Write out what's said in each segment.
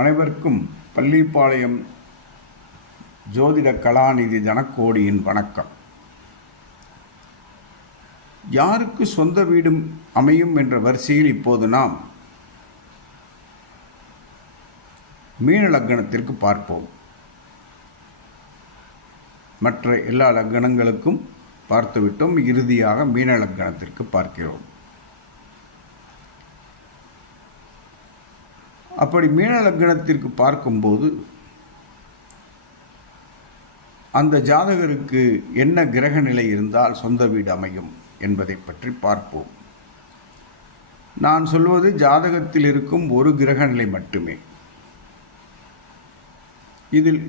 அனைவருக்கும் பள்ளிப்பாளையம் ஜோதிட கலாநிதி தனக்கோடியின் வணக்கம். யாருக்கு சொந்த வீடும் அமையும் என்ற வரிசையில் இப்போது நாம் மீன லக்னத்திற்கு பார்ப்போம். மற்ற எல்லா லக்கணங்களுக்கும் பார்த்துவிட்டோம். இறுதியாக மீன லக்னத்திற்கு பார்க்கிறோம். அப்படி மீன லக்னத்திற்கு பார்க்கும்போது அந்த ஜாதகருக்கு என்ன கிரக நிலை இருந்தால் சொந்த வீடு அமையும் என்பதை பற்றி பார்ப்போம். நான் சொல்வது ஜாதகத்தில் இருக்கும் ஒரு கிரக நிலை மட்டுமே. இதில்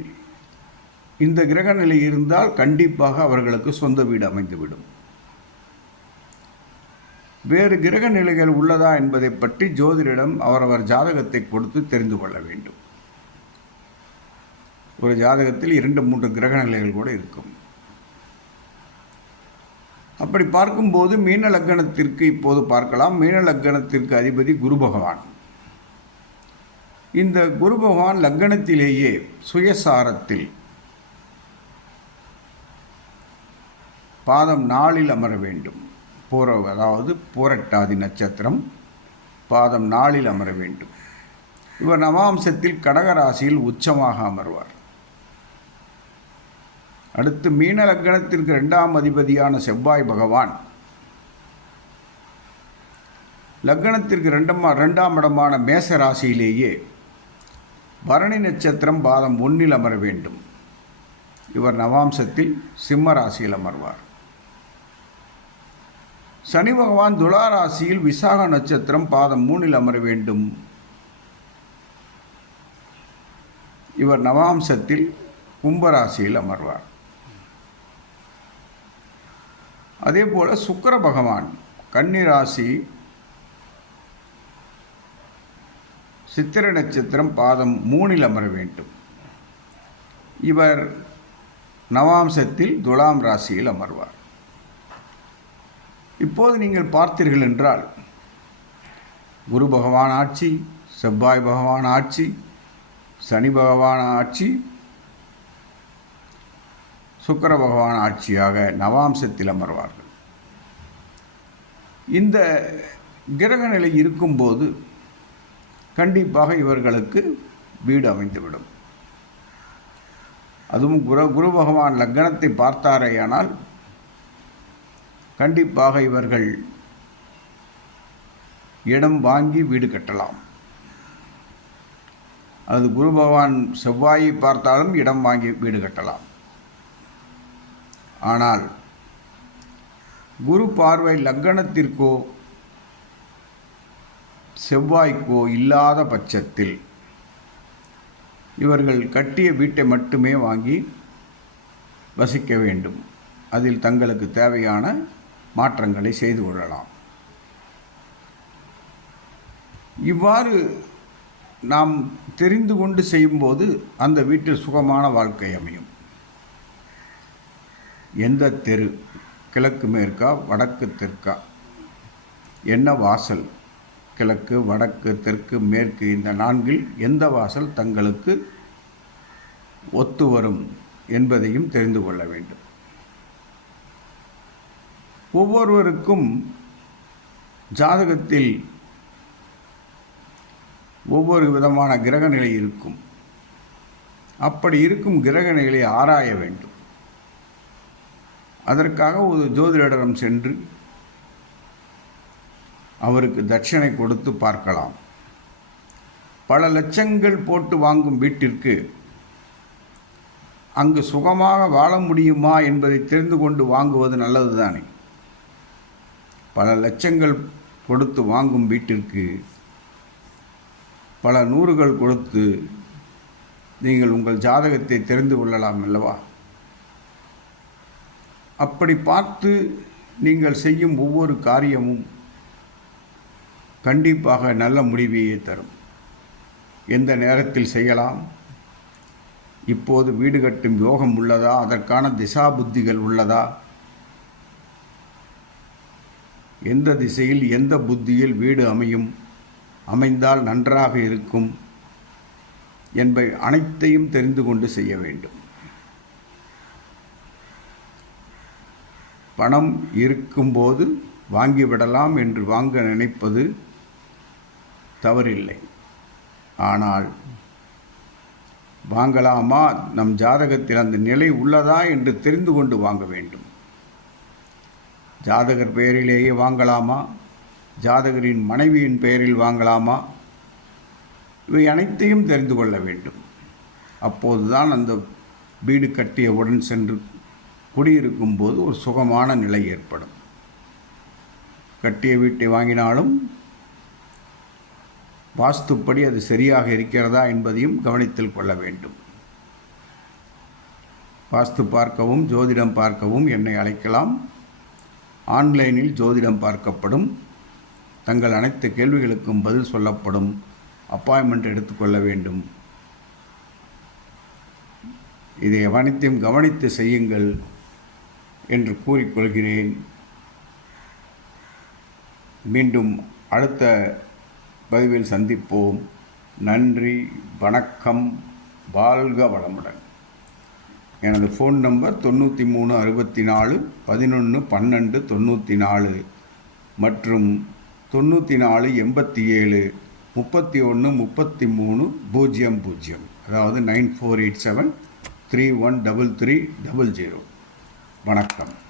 இந்த கிரக நிலை இருந்தால் கண்டிப்பாக அவர்களுக்கு சொந்த வீடு அமைந்துவிடும். வேறு கிரக நிலைகள் உள்ளதா என்பதை பற்றி ஜோதிடரிடம் அவரவர் ஜாதகத்தை கொடுத்து தெரிந்து கொள்ள வேண்டும். ஒரு ஜாதகத்தில் இரண்டு மூன்று கிரக நிலைகள் கூட இருக்கும். அப்படி பார்க்கும்போது மீன லக்கணத்திற்கு இப்போது பார்க்கலாம். மீன லக்கணத்திற்கு அதிபதி குரு பகவான். இந்த குரு பகவான் லக்கணத்திலேயே சுயசாரத்தில் பாதம் நாளில் அமர வேண்டும். பூர அதாவது பூரட்டாதி நட்சத்திரம் பாதம் நாளில் அமர வேண்டும். இவர் நவாம்சத்தில் கடகராசியில் உச்சமாக அமர்வார். அடுத்து மீன லக்கணத்திற்கு இரண்டாம் அதிபதியான செவ்வாய் பகவான். லக்னத்திற்கு ரெண்டமா ரெண்டாம் இடமான மேச ராசியிலேயே பரணி நட்சத்திரம் பாதம் ஒன்றில் அமர வேண்டும். இவர் நவாம்சத்தில் சிம்ம ராசியில் அமர்வார். சனி பகவான் துலா ராசியில் விசாக நட்சத்திரம் பாதம் மூணில் அமர வேண்டும். இவர் நவாம்சத்தில் கும்பராசியில் அமர்வார். அதே போல் சுக்கர பகவான் கன்னிராசி சித்திர நட்சத்திரம் பாதம் மூணில் அமர வேண்டும். இவர் நவாம்சத்தில் துலாம் ராசியில் அமர்வார். இப்போது நீங்கள் பார்த்தீர்கள் என்றால் குரு பகவான் ஆட்சி செவ்வாய் பகவான் ஆட்சி சனி பகவான் ஆட்சி சுக்கர பகவான் ஆட்சியாக நவாம்சத்தில் அமர்வார்கள். இந்த கிரக நிலை இருக்கும்போது கண்டிப்பாக இவர்களுக்கு வீடு அமைந்துவிடும். அதுவும் குரு குரு பகவான் லக்னத்தை பார்த்தாரேயானால் கண்டிப்பாக இவர்கள் இடம் வாங்கி வீடு கட்டலாம். அது குரு பகவான் செவ்வாயை பார்த்தாலும் இடம் வாங்கி வீடு கட்டலாம். ஆனால் குரு பார்வை லக்கணத்திற்கோ செவ்வாய்க்கோ இல்லாத பட்சத்தில் இவர்கள் கட்டிய வீட்டை மட்டுமே வாங்கி வசிக்க வேண்டும். அதில் தங்களுக்கு தேவையான மாற்றங்களை செய்து கொள்ளலாம். இவ்வாறு நாம் தெரிந்து கொண்டு செய்யும்போது அந்த வீட்டில் சுகமான வாழ்க்கை அமையும். எந்த தெரு கிழக்கு மேற்கா வடக்கு தெற்கா? என்ன வாசல் கிழக்கு வடக்கு தெற்கு மேற்கு இந்த நான்கில் எந்த வாசல் தங்களுக்கு ஒத்து வரும் என்பதையும் தெரிந்து கொள்ள வேண்டும். ஒவ்வொருவருக்கும் ஜாதகத்தில் ஒவ்வொரு விதமான கிரக நிலை இருக்கும். அப்படி இருக்கும் கிரக நிலையை ஆராய வேண்டும். அதற்காக ஒரு ஜோதிடரிடம் சென்று அவருக்கு தட்சணை கொடுத்து பார்க்கலாம். பல லட்சங்கள் போட்டு வாங்கும் வீட்டிற்கு அங்கு சுகமாக வாழ முடியுமா என்பதை தெரிந்து கொண்டு வாங்குவது நல்லது தானே பல லட்சங்கள் கொடுத்து வாங்கும் வீட்டிற்கு பல நூறுகள் கொடுத்து நீங்கள் உங்கள் ஜாதகத்தை தெரிந்து கொள்ளலாம் அல்லவா? அப்படி பார்த்து நீங்கள் செய்யும் ஒவ்வொரு காரியமும் கண்டிப்பாக நல்ல முடிவையே தரும். எந்த நேரத்தில் செய்யலாம்? இப்போது வீடு கட்டும் யோகம் உள்ளதா? அதற்கான திசா புத்திகள் உள்ளதா? எந்த திசையில் எந்த புத்தியில் வீடு அமையும் அமைந்தால் நன்றாக இருக்கும் என்பவை அனைத்தையும் தெரிந்து கொண்டு செய்ய வேண்டும். பணம் இருக்கும்போது வாங்கிவிடலாம் என்று வாங்க நினைப்பது தவறில்லை. ஆனால் வாங்கலாமா? நம் ஜாதகத்தில் அந்த நிலை உள்ளதா என்று தெரிந்து கொண்டு வாங்க வேண்டும். ஜாதகர் பெயரிலேயே வாங்கலாமா? ஜாதகரின் மனைவியின் பெயரில் வாங்கலாமா? இவை அனைத்தையும் தெரிந்து கொள்ள வேண்டும். அப்போதுதான் அந்த வீடு கட்டியவுடன் சென்று குடியிருக்கும் போது ஒரு சுகமான நிலை ஏற்படும். கட்டிய வீட்டை வாங்கினாலும் வாஸ்துப்படி அது சரியாக இருக்கிறதா என்பதையும் கவனித்தில் கொள்ள வேண்டும். வாஸ்து பார்க்கவும் ஜோதிடம் பார்க்கவும் என்னை அழைக்கலாம். ஆன்லைனில் ஜோதிடம் பார்க்கப்படும். தங்கள் அனைத்து கேள்விகளுக்கும் பதில் சொல்லப்படும். அப்பாயின்மெண்ட் எடுத்துக்கொள்ள வேண்டும். இதை அனைத்தையும் கவனித்து செய்யுங்கள் என்று கூறிக்கொள்கிறேன். மீண்டும் அடுத்த பதிவில் சந்திப்போம். நன்றி வணக்கம் வாழ்க வளமுடன். எனது ஃபோன் நம்பர் தொண்ணூற்றி மூணு அறுபத்தி நாலு பதினொன்று பன்னெண்டு தொண்ணூற்றி நாலு மற்றும் தொண்ணூற்றி நாலு எண்பத்தி ஏழு முப்பத்தி ஒன்று முப்பத்தி மூணு பூஜ்ஜியம் பூஜ்ஜியம் அதாவது nine four eight seven three one double three double zero. வணக்கம்.